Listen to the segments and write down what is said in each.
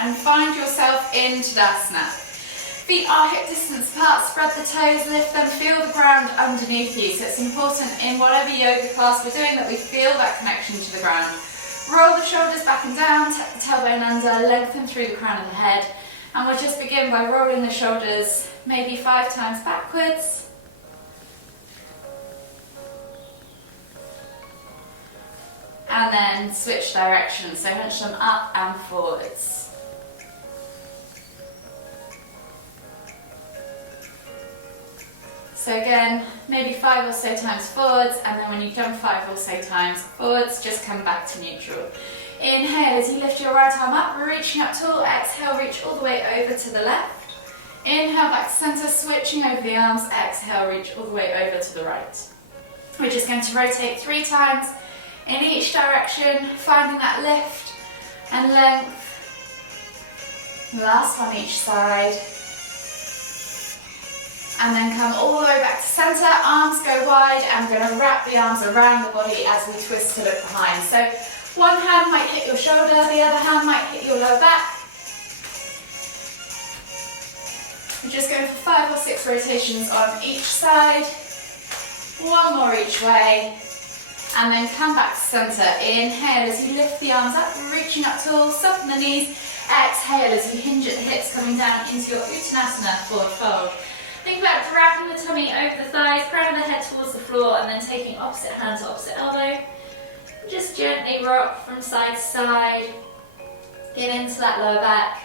and find yourself in Tadasana. Feet are hip distance apart, spread the toes, lift them, feel the ground underneath you. So it's important in whatever yoga class we're doing that we feel that connection to the ground. Roll the shoulders back and down, tuck the tailbone under, lengthen through the crown of the head. And we'll just begin by rolling the shoulders maybe 5 times backwards. And then switch directions, so hunch them up and forwards. So again, maybe 5 or so times forwards, and then when you've done 5 or so times forwards, just come back to neutral. Inhale as you lift your right arm up, reaching up tall. Exhale, reach all the way over to the left. Inhale, back to center, switching over the arms. Exhale, reach all the way over to the right. We're just going to rotate 3 times in each direction, finding that lift and length. Last one each side. And then come all the way back to center, arms go wide. I'm going to wrap the arms around the body as we twist to look behind. So one hand might hit your shoulder, the other hand might hit your lower back. We're just going for 5 or 6 rotations on each side. One more each way. And then come back to center. Inhale as you lift the arms up, reaching up tall, soften the knees. Exhale as you hinge at the hips, coming down into your Uttanasana, forward fold. Think about dragging the tummy over the thighs, crown of the head towards the floor, and then taking opposite hand to opposite elbow. Just gently rock from side to side. Get into that lower back.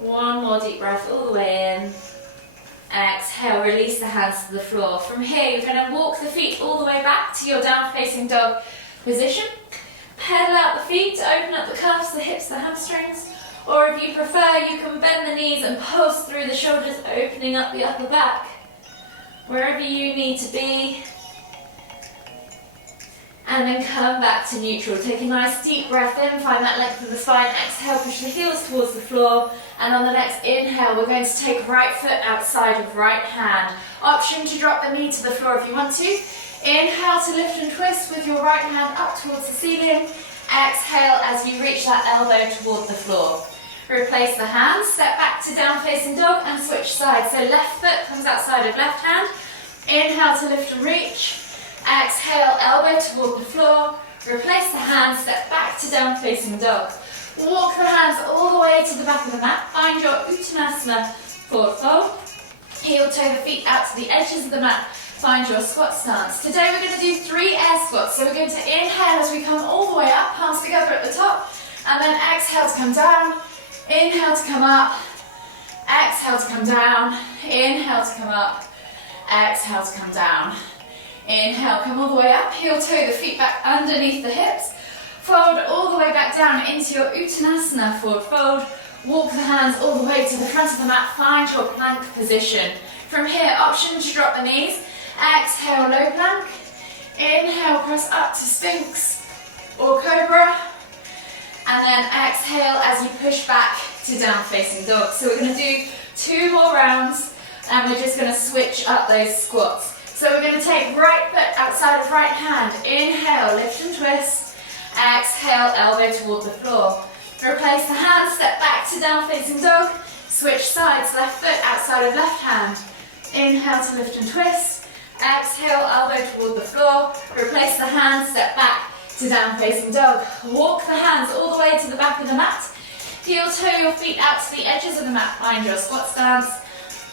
One more deep breath all the way in. Exhale, release the hands to the floor. From here, you're going to walk the feet all the way back to your down facing dog position. Pedal out the feet to open up the calves, the hips, the hamstrings. Or if you prefer, you can bend the knees and pulse through the shoulders, opening up the upper back. Wherever you need to be. And then come back to neutral. Take a nice deep breath in, find that length of the spine. Exhale, push the heels towards the floor. And on the next inhale, we're going to take right foot outside of right hand. Option to drop the knee to the floor if you want to. Inhale to lift and twist with your right hand up towards the ceiling. Exhale as you reach that elbow toward the floor. Replace the hands, step back to down facing dog and switch sides. So left foot comes outside of left hand. Inhale to lift and reach. Exhale, elbow toward the floor. Replace the hands, step back to down facing dog. Walk the hands all the way to the back of the mat. Find your Uttanasana, forward fold. Heel toe the feet out to the edges of the mat. Find your squat stance. Today we're going to do 3 air squats. So we're going to inhale as we come all the way up, palms together at the top. And then exhale to come down. Inhale to come up. Exhale to come down. Inhale to come up. Exhale to come down. Inhale, come all the way up, heel toe the feet back underneath the hips. Fold all the way back down into your Uttanasana, forward fold. Walk the hands all the way to the front of the mat, find your plank position. From here, option to drop the knees. Exhale, low plank. Inhale, press up to Sphinx or Cobra. And then exhale as you push back to down facing dog. So we're going to do 2 more rounds and we're just going to switch up those squats. So we're going to take right foot outside of right hand. Inhale, lift and twist. Exhale, elbow toward the floor. Replace the hands, step back to down facing dog. Switch sides, left foot outside of left hand. Inhale to lift and twist. Exhale, elbow toward the floor. Replace the hands, step back to down facing dog. Walk the hands all the way to the back of the mat. Heel toe your feet out to the edges of the mat. Find your squat stance.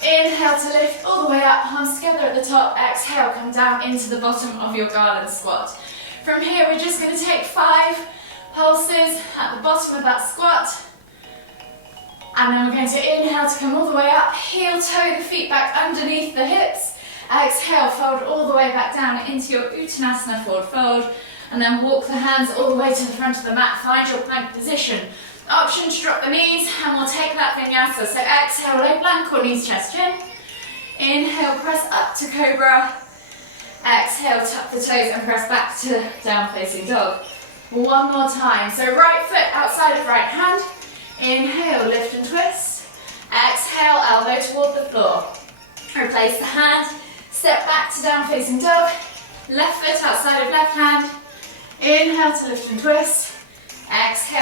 Inhale to lift all the way up, palms together at the top. Exhale, come down into the bottom of your garland squat. From here, we're just going to take 5 pulses at the bottom of that squat. And then we're going to inhale to come all the way up, heel toe the feet back underneath the hips. Exhale, fold all the way back down into your Uttanasana, forward fold. And then walk the hands all the way to the front of the mat, find your plank position. Option to drop the knees, and we'll take that vinyasa. So exhale, low plank or knees, chest, chin. Inhale, press up to Cobra. Exhale, tuck the toes and press back to down facing dog. One more time. So right foot outside of right hand. Inhale, lift and twist. Exhale, elbow toward the floor. Replace the hand. Step back to down facing dog. Left foot outside of left hand. Inhale to lift and twist. Exhale.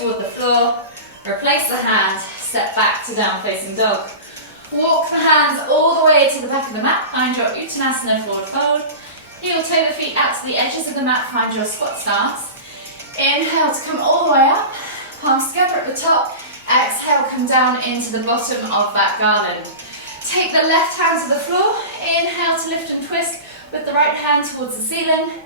toward the floor, replace the hand, step back to down facing dog. Walk the hands all the way to the back of the mat, find your Uttanasana forward fold. Heel toe the feet out to the edges of the mat, find your squat stance. Inhale to come all the way up, palms together at the top. Exhale, come down into the bottom of that garland. Take the left hand to the floor, inhale to lift and twist with the right hand towards the ceiling.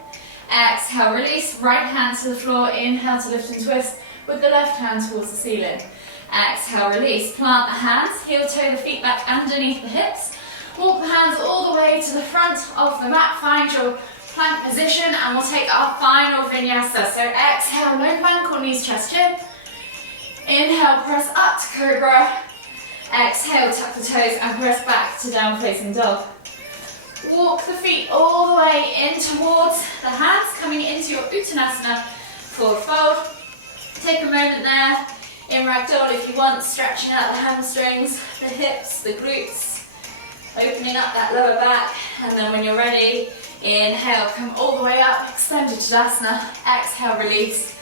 Exhale, release, right hand to the floor, inhale to lift and twist with the left hand towards the ceiling. Exhale, release, plant the hands, heel toe the feet back underneath the hips. Walk the hands all the way to the front of the mat, find your plank position, and we'll take our final vinyasa. So exhale, low plank or knees, chest, chin. Inhale, press up to cobra. Exhale, tuck the toes and press back to down facing dog. Walk the feet all the way in towards the hands, coming into your Uttanasana forward fold. Take a moment there in ragdoll if you want, stretching out the hamstrings, the hips, the glutes, opening up that lower back, and then when you're ready, inhale, come all the way up, extended Tadasana. Exhale, release.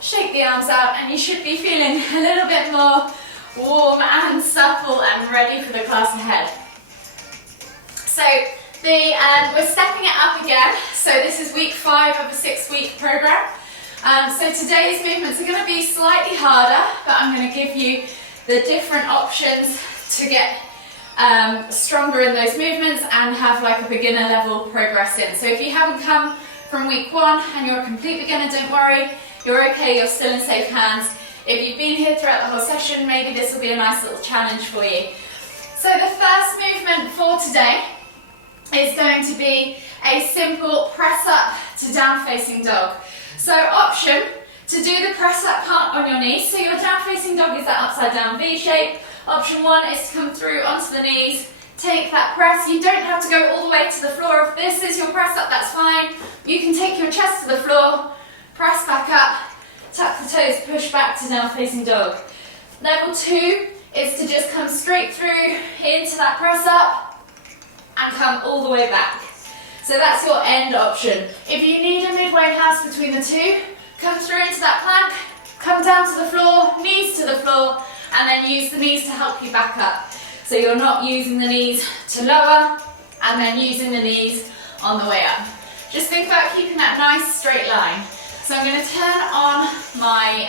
Shake the arms out and you should be feeling a little bit more warm and supple and ready for the class ahead. So we're stepping it up again. So this is week 5 of a 6-week program. So today's movements are going to be slightly harder, but I'm going to give you the different options to get stronger in those movements and have like a beginner level progress in. So if you haven't come from week 1 and you're a complete beginner, don't worry. You're okay, you're still in safe hands. If you've been here throughout the whole session, maybe this will be a nice little challenge for you. So the first movement for today is going to be a simple press up to down facing dog. So option to do the press up part on your knees. So your down facing dog is that upside down V shape. Option 1 is to come through onto the knees, take that press. You don't have to go all the way to the floor. If this is your press up, that's fine. You can take your chest to the floor, press back up, tuck the toes, push back to down facing dog. Level 2 is to just come straight through into that press up and come all the way back. So that's your end option. If you need a midway house between the two, come through into that plank, come down to the floor, knees to the floor, and then use the knees to help you back up. So you're not using the knees to lower and then using the knees on the way up. Just think about keeping that nice straight line. So I'm going to turn on my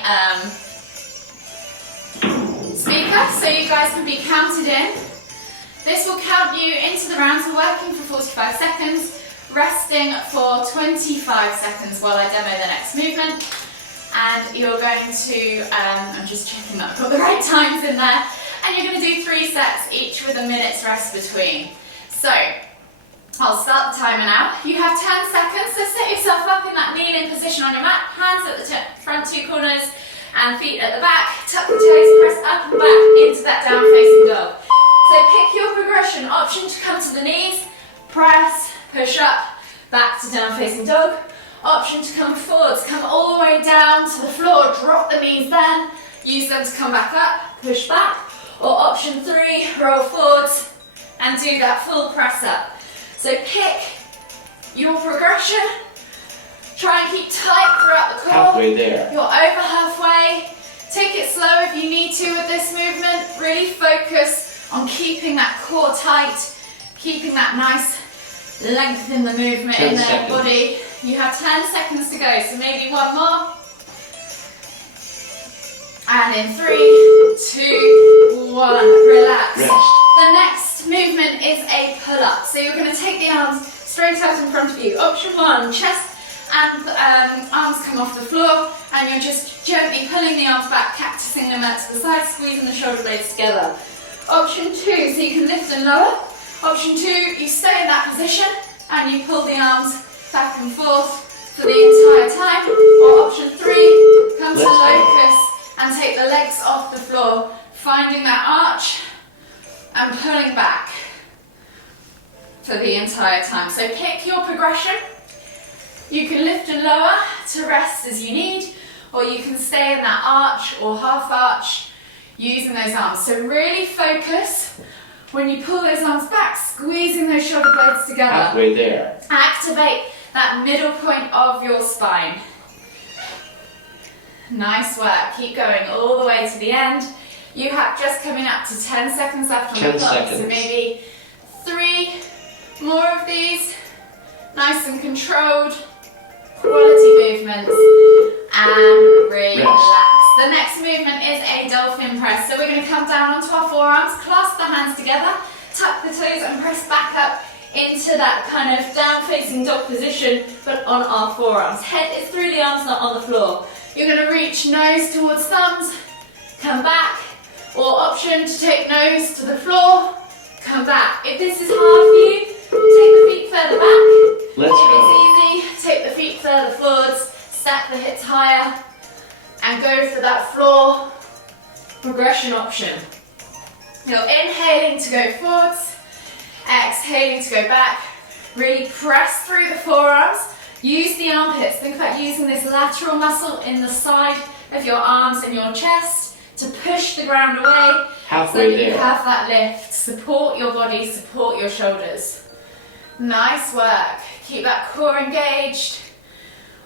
speaker so you guys can be counted in. This will count you into the round, so working for 45 seconds, resting for 25 seconds while I demo the next movement. And you're going to, I'm just checking that I've got the right times in there, and you're going to do 3 sets, each with a minute's rest between. So, I'll start the timer now. You have 10 seconds, so set yourself up in that kneeling position on your mat, hands at the front 2 corners and feet at the back. Tuck the toes, press up and back into that down facing dog. So pick your progression. Option to come to the knees, press, push up, back to down facing dog. Option to come forwards, come all the way down to the floor, drop the knees then, use them to come back up, push back. Or option 3, roll forwards and do that full press up. So pick your progression, try and keep tight throughout the core. Halfway there. You're over halfway. Take it slow if you need to with this movement. Really focus on keeping that core tight, keeping that nice length in the movement in the body. You have 10 seconds to go, so maybe one more. And in 3, 2, 1, relax. Rest. The next movement is a pull-up. So you're going to take the arms straight out in front of you. Option 1, chest and arms come off the floor, and you're just gently pulling the arms back, cactusing them out to the side, squeezing the shoulder blades together. Option 2, so you can lift and lower. Option 2, you stay in that position and you pull the arms back and forth for the entire time. Or option 3, come to locus and take the legs off the floor, finding that arch and pulling back for the entire time. So pick your progression. You can lift and lower to rest as you need, or you can stay in that arch or half arch using those arms. So really focus when you pull those arms back, squeezing those shoulder blades together. Halfway there. Activate that middle point of your spine. Nice work. Keep going all the way to the end. You have just coming up to 10 seconds left on the clock. So maybe 3 more of these. Nice and controlled. Quality movements. And relax. The next movement is a dolphin press. So we're going to come down onto our forearms, clasp the hands together, tuck the toes and press back up into that kind of down-facing dog position, but on our forearms. Head is through the arms, not on the floor. You're going to reach nose towards thumbs, come back, or option to take nose to the floor, come back. If this is hard for you, take the feet further back. If it's easy, take the feet further forwards, stack the hips higher, and go for that floor progression option. You're inhaling to go forwards, exhaling to go back. Really press through the forearms. Use the armpits. Think about using this lateral muscle in the side of your arms and your chest to push the ground away. Halfway so that there. you have that lift. Support your body, support your shoulders. Nice work. Keep that core engaged.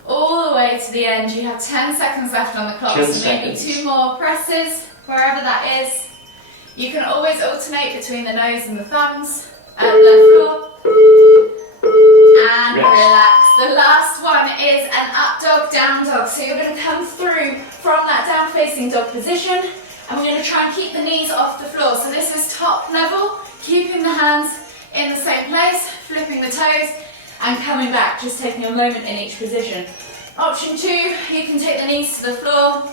All the way to the end. You have 10 seconds left on the clock. 10 so maybe seconds. 2 more presses, wherever that is. You can always alternate between the nose and the thumbs. And the floor. And relax. The last one is an up dog, down dog. So you're going to come through from that down facing dog position. And we're going to try and keep the knees off the floor. So this is top level. Keeping the hands in the same place. Flipping the toes. And coming back, just taking a moment in each position. Option 2, you can take the knees to the floor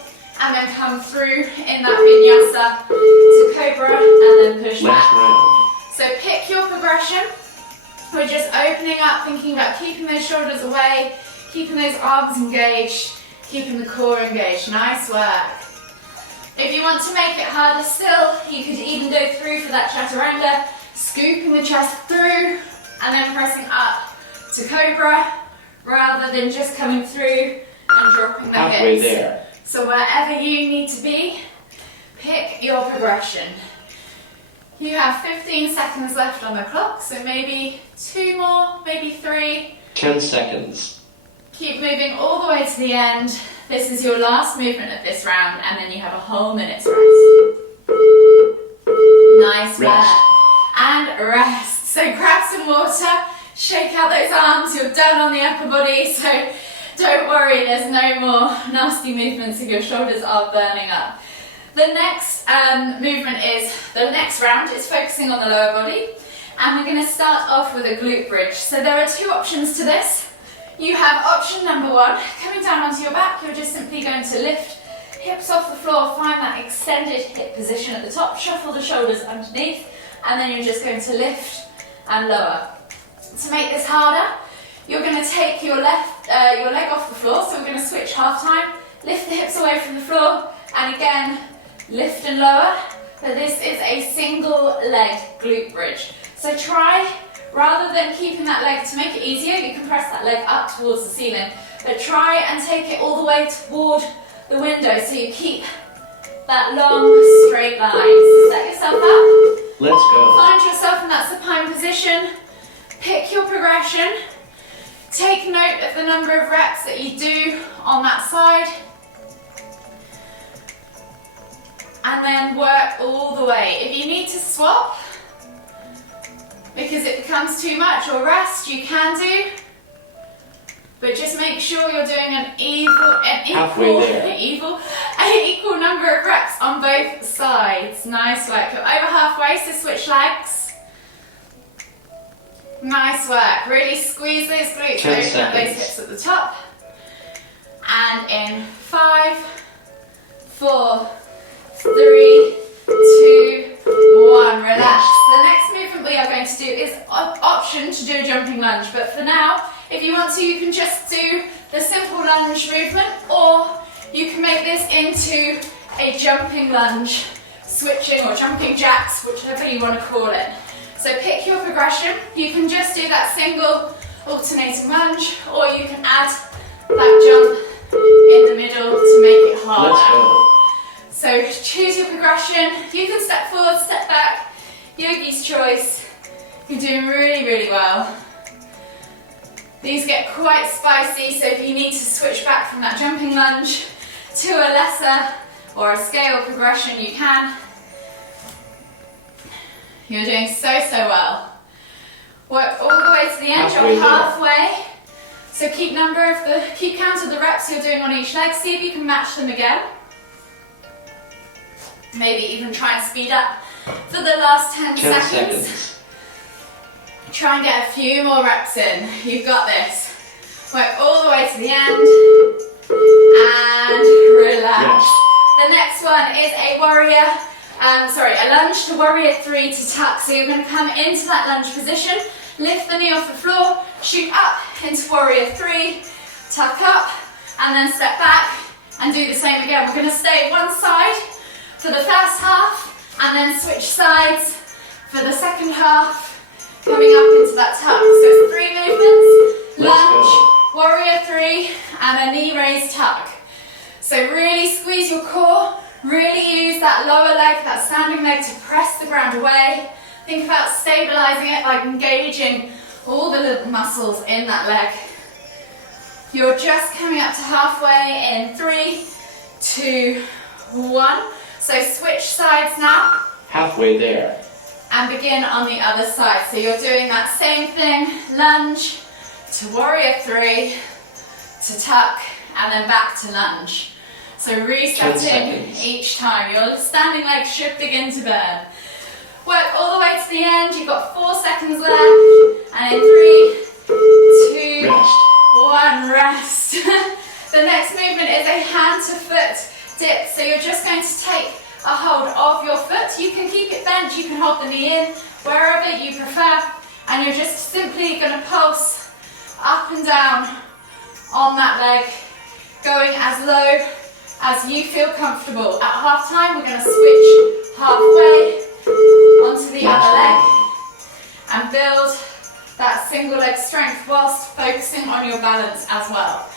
and then come through in that vinyasa to cobra and then push back. So pick your progression. We're just opening up, thinking about keeping those shoulders away, keeping those arms engaged, keeping the core engaged. Nice work. If you want to make it harder still, you could even go through for that chaturanga, scooping the chest through and then pressing up to cobra, rather than just coming through and dropping the Halfway hips. there. So wherever you need to be, pick your progression. You have 15 seconds left on the clock, so maybe 2 more, maybe 3. 10 seconds. Keep moving all the way to the end. This is your last movement of this round, and then you have a whole minute's rest. Nice work. And rest. So grab some water. Shake out those arms, you're done on the upper body, so don't worry, there's no more nasty movements if your shoulders are burning up. The next the next round is focusing on the lower body, and we're going to start off with a glute bridge. So there are 2 options to this. You have option number 1, coming down onto your back, you're just simply going to lift hips off the floor, find that extended hip position at the top, shuffle the shoulders underneath, and then you're just going to lift and lower. To make this harder, you're going to take your leg off the floor, so we're going to switch half time, lift the hips away from the floor, and again, lift and lower, but this is a single leg glute bridge. So try, rather than keeping that leg, to make it easier, you can press that leg up towards the ceiling, but try and take it all the way toward the window, so you keep that long, straight line. So set yourself up. Let's go. Find yourself in that supine position. Pick your progression, take note of the number of reps that you do on that side, and then work all the way. If you need to swap, because it becomes too much, or rest, you can do, but just make sure you're doing an equal number of reps on both sides. Nice work. You're over halfway, so switch legs. Nice work. Really squeeze those glutes, open up those hips at the top. And in 5, 4, 3, 2, 1. Relax. The next movement we are going to do is option to do a jumping lunge, but for now, if you want to, you can just do the simple lunge movement, or you can make this into a jumping lunge, switching, or jumping jacks, whichever you want to call it. So pick your progression. You can just do that single alternating lunge, or you can add that jump in the middle to make it harder. Let's go. So choose your progression. You can step forward, step back, yogi's choice. You're doing really, really well. These get quite spicy, so if you need to switch back from that jumping lunge to a lesser or a scale progression, you can. You're doing so well. Work all the way to the end, you're halfway. So keep count of the reps you're doing on each leg. See if you can match them again. Maybe even try and speed up for the last 10 seconds. Try and get a few more reps in. You've got this. Work all the way to the end. And relax. The next one is a lunge to warrior 3 to tuck. So you're going to come into that lunge position, lift the knee off the floor, shoot up into warrior 3, tuck up, and then step back and do the same again. We're going to stay one side for the first half and then switch sides for the second half, coming up into that tuck. So it's 3 movements, lunge, warrior 3, and a knee raise tuck. So really squeeze your core, really use that lower leg, that standing leg, to press the ground away. Think about stabilizing it by engaging all the little muscles in that leg. You're just coming up to halfway in 3, 2, 1. So switch sides now. Halfway there. And begin on the other side. So you're doing that same thing, lunge to warrior 3, to tuck, and then back to lunge. So resetting each time. Your standing leg should begin to burn. Work all the way to the end. You've got 4 seconds left. And in 3, 2, 1, rest. The next movement is a hand to foot dip. So you're just going to take a hold of your foot. You can keep it bent, you can hold the knee in, wherever you prefer. And you're just simply going to pulse up and down on that leg, going as low as you feel comfortable. At half time, we're going to switch halfway onto the other leg and build that single leg strength whilst focusing on your balance as well.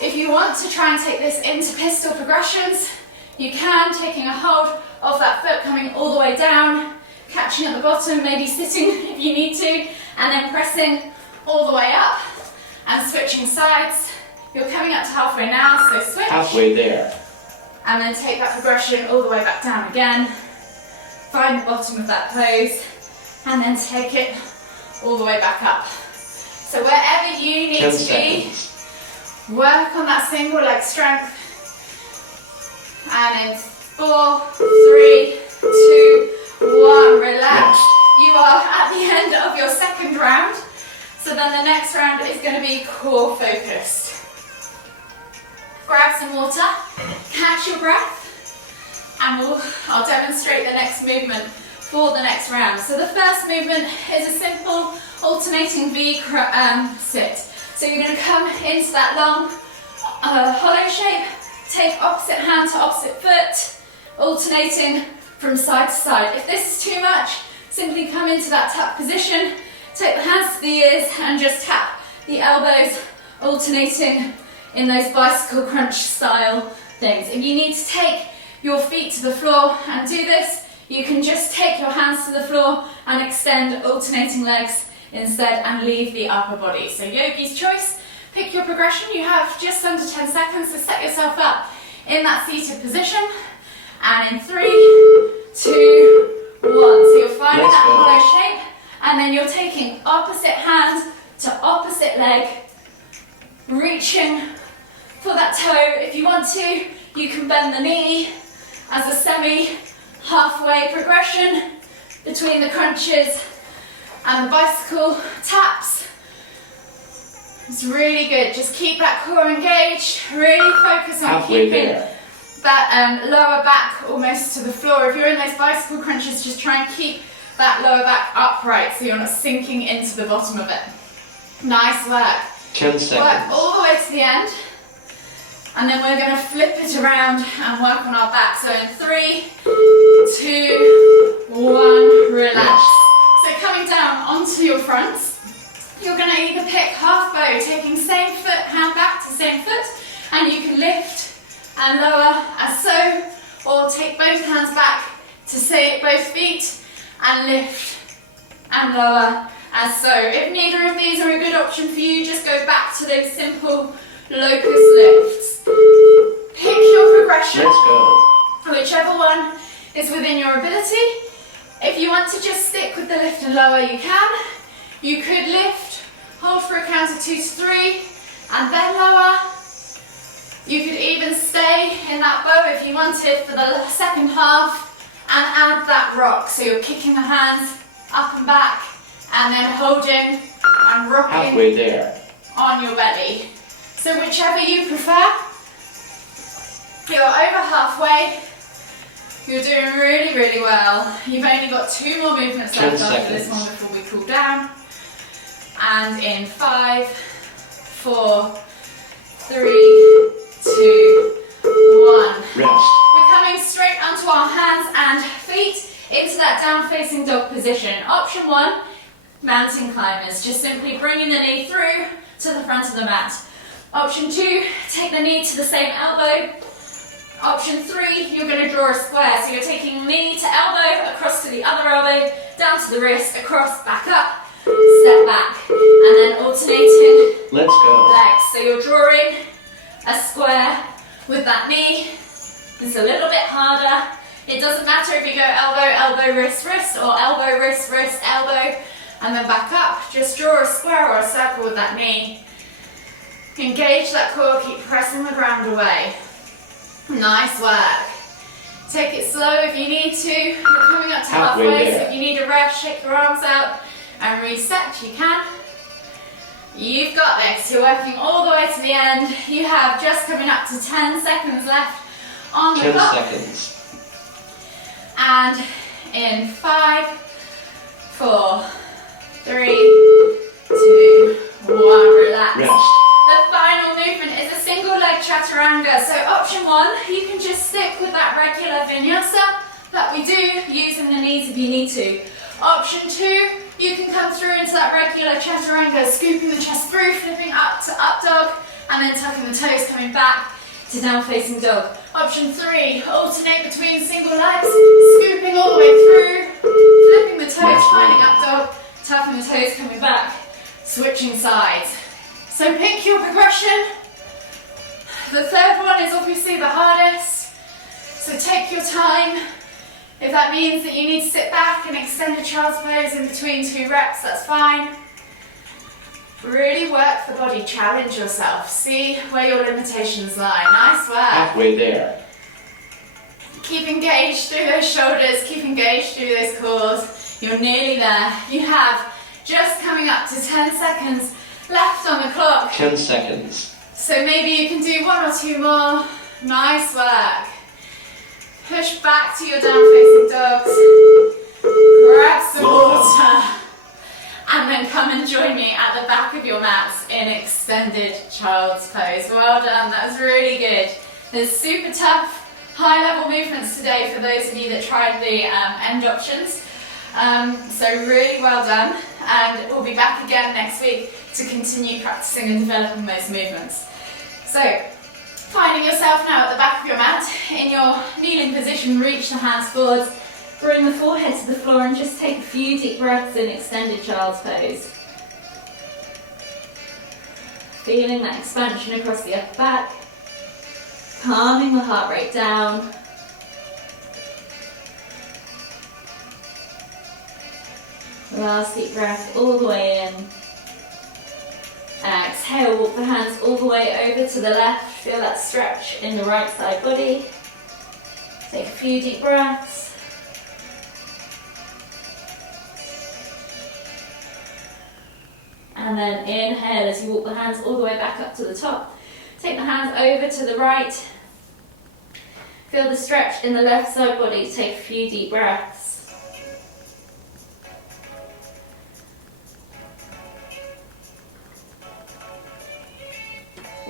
If you want to try and take this into pistol progressions, you can, taking a hold of that foot, coming all the way down, catching at the bottom, maybe sitting if you need to, and then pressing all the way up and switching sides. You're coming up to halfway now, so switch. Halfway there. And then take that progression all the way back down again. Find the bottom of that pose, and then take it all the way back up. So wherever you need to be, work on that single leg strength. And in 4, 3, 2, 1, relax. You are at the end of your second round. So then the next round is going to be core focused. Grab some water, catch your breath, and I'll demonstrate the next movement for the next round. So the first movement is a simple alternating V sit. So you're going to come into that long hollow shape, take opposite hand to opposite foot, alternating from side to side. If this is too much, simply come into that tuck position, take the hands to the ears and just tap the elbows, alternating in those bicycle crunch style things. If you need to take your feet to the floor and do this, you can just take your hands to the floor and extend alternating legs instead and leave the upper body. So yogi's choice, pick your progression. You have just under 10 seconds to set yourself up in that seated position. And in 3, 2, 1. So you're finding that hollow shape, and then you're taking opposite hand to opposite leg, reaching for that toe. If you want to, you can bend the knee as a semi-halfway progression between the crunches and the bicycle taps. It's really good. Just keep that core engaged. Really focus on keeping that lower back almost to the floor. If you're in those bicycle crunches, just try and keep that lower back upright so you're not sinking into the bottom of it. Nice work. 10 seconds. Work all the way to the end. And then we're going to flip it around and work on our back. So in 3, 2, 1, relax. So coming down onto your fronts, you're going to either pick half bow, taking same foot, hand back to same foot, and you can lift and lower as so, or take both hands back to say both feet and lift and lower as so. If neither of these are a good option for you, just go back to those simple locust lifts. Pick your lower you can. You could lift, hold for a count of 2 to 3, and then lower. You could even stay in that bow if you wanted for the second half and add that rock. So you're kicking the hands up and back and then holding and rocking halfway there on your belly. So whichever you prefer. You're over halfway. You're doing really, really well. You've only got 2 more movements left after this one before we cool down. And in 5, 4, 3, 2, 1. rest. We're coming straight onto our hands and feet into that down facing dog position. Option 1, mountain climbers. Just simply bringing the knee through to the front of the mat. Option 2, take the knee to the same elbow. Option 3, you're going to draw a square. So you're taking knee to elbow, across to the other elbow, down to the wrist, across, back up, step back, and then alternating Let's go. legs. So you're drawing a square with that knee. It's a little bit harder. It doesn't matter if you go elbow, elbow, wrist, wrist, or elbow, wrist, wrist, elbow, and then back up. Just draw a square or a circle with that knee. Engage that core, keep pressing the ground away. Nice work. Take it slow if you need to. You're coming up to halfway, so if you need a rest, shake your arms out and reset, you can. You've got this. You're working all the way to the end. You have just coming up to 10 seconds left on the clock. 10 seconds. And in 5, 4, 3, 2, 1, relax. Rest. The final movement is a single leg chaturanga. So option 1, you can just stick with that regular vinyasa that we do, using the knees if you need to. Option 2, you can come through into that regular chaturanga, scooping the chest through, flipping up to up dog, and then tucking the toes, coming back to down facing dog. Option 3, alternate between single legs, scooping all the way through, flipping the toes, finding up dog, tucking the toes, coming back, switching sides. So pick your progression. The third one is obviously the hardest, so take your time. If that means that you need to sit back and extend a child's pose in between 2 reps, that's fine. Really work the body, challenge yourself, see where your limitations lie. Nice work. Halfway there. Keep engaged through those shoulders, keep engaged through those cores. You're nearly there. You have just coming up to 10 seconds left on the clock. 10 seconds. So maybe you can do 1 or 2 more. Nice work. Push back to your down facing dogs. Grab some water. And then come and join me at the back of your mats in extended child's pose. Well done, that was really good. There's super tough, high level movements today for those of you that tried the end options. So really well done. And we'll be back again next week to continue practicing and developing those movements. So, finding yourself now at the back of your mat, in your kneeling position, reach the hands forwards, bring the forehead to the floor and just take a few deep breaths in extended child's pose. Feeling that expansion across the upper back, calming the heart rate down. Last deep breath all the way in. Exhale, walk the hands all the way over to the left. Feel that stretch in the right side body. Take a few deep breaths. And then inhale as you walk the hands all the way back up to the top. Take the hands over to the right. Feel the stretch in the left side body. Take a few deep breaths.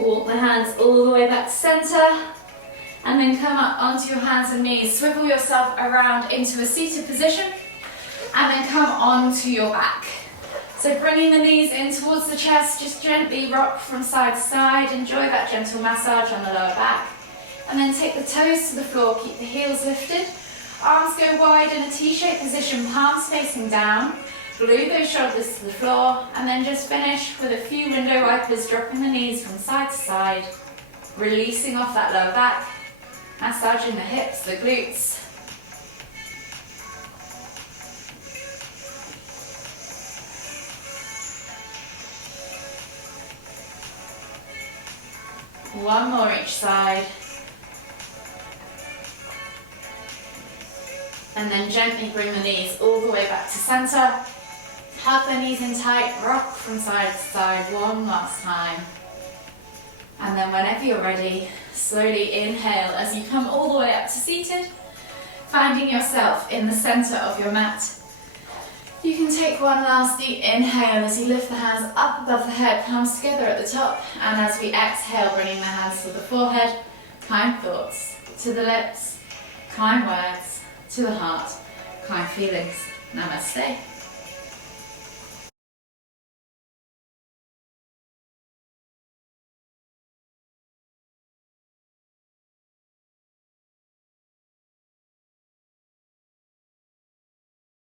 Walk the hands all the way back to center, and then come up onto your hands and knees. Swivel yourself around into a seated position, and then come onto your back. So bringing the knees in towards the chest, just gently rock from side to side. Enjoy that gentle massage on the lower back. And then take the toes to the floor, keep the heels lifted. Arms go wide in a T-shaped position, palms facing down. Glue those shoulders to the floor, and then just finish with a few window wipers, dropping the knees from side to side, releasing off that lower back, massaging the hips, the glutes. One more each side. And then gently bring the knees all the way back to center. Hug the knees in tight, rock from side to side one last time. And then whenever you're ready, slowly inhale as you come all the way up to seated, finding yourself in the center of your mat. You can take one last deep inhale as you lift the hands up above the head, palms together at the top. And as we exhale, bringing the hands to the forehead, kind thoughts to the lips, kind words to the heart, kind feelings. Namaste.